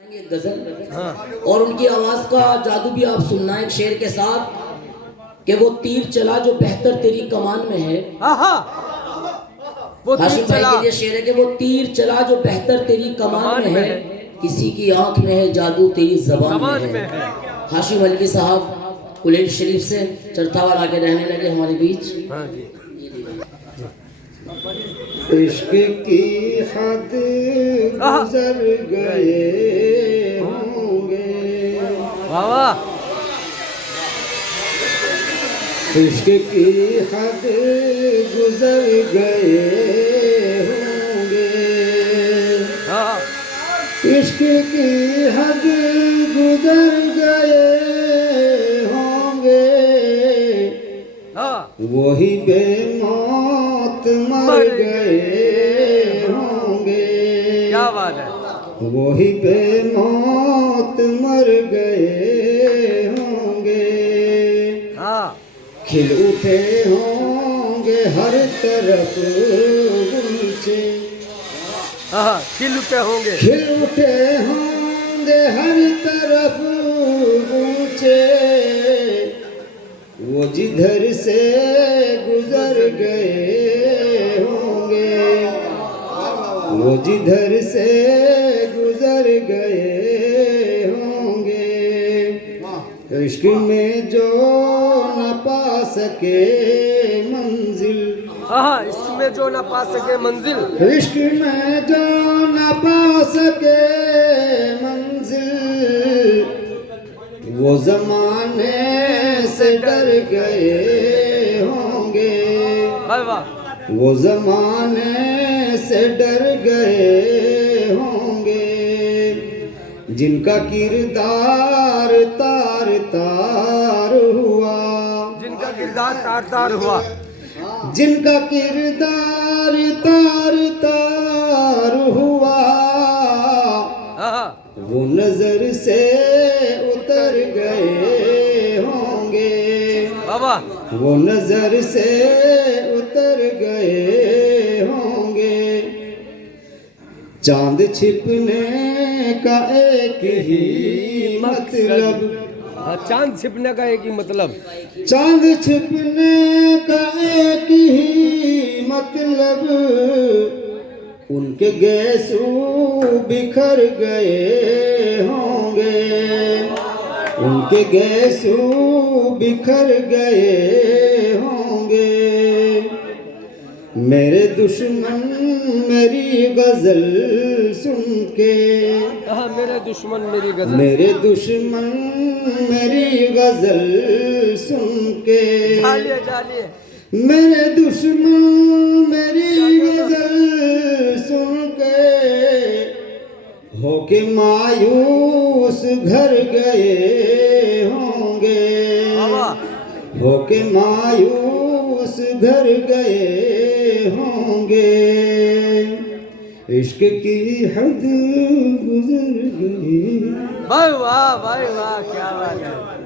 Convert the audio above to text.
एक गजल और उनकी आवाज का जादू भी आप सुनना एक शेर के साथ कि वो तीर चला जो बेहतर तेरी कमान में है। वो हाशिम भाई के लिए शेर है कि वो तीर चला जो बेहतर तेरी कमान में है, किसी की आंख में है जादू तेरी जबान में है। हाशिम अलवी साहब कुलैल शरीफ से चरथावाल आके रहने लगे हमारे बीच। इश्क की हद गुजर गए होंगे, इश्क की हद गुजर गए होंगे, इश्क की हद गुजर गए होंगे, वही बेमौत मर गए होंगे। क्या बात है। वही बेमौत मर गए होंगे। खिल उठे होंगे हर तरफ गुलचे, खिल उठे होंगे, खिल उठे होंगे हर तरफ गुलचे, वो जिधर से गुजर गए होंगे, वो जिधर से गुजर गए होंगे। इश्क में जो न पा सके मंजिल, इश्क में जो न पा सके मंजिल, इश्क में जो न पा सके मंजिल, वो जमाने से डर गए होंगे, वो जमाने से डर गए होंगे। जिनका किरदार तार तार हुआ, जिनका किरदार तार तार हुआ, जिनका किरदार तार तार हुआ, वो नजर से उतर गए होंगे, वो नजर से उतर गए होंगे। चांद छिपने का एक ही मतलब, चांद छिपने का एक ही मतलब, चांद छिपने का एक ही मतलब, उनके गेसू बिखर गए होंगे, उनके गेसू बिखर गए होंगे। मेरे दुश्मन मेरी गजल सुन के, मेरे दुश्मन मेरी गजल, मेरे दुश्मन मेरी गजल सुन के, जालिए जालिए, मेरे दुश्मन मेरी गजल सुन के, होके मायूस घर गए होंगे, होके मायूस घर गए होंगे। इश्क की हद गुजर गई। भाई वाह भाई वाह, क्या बात है।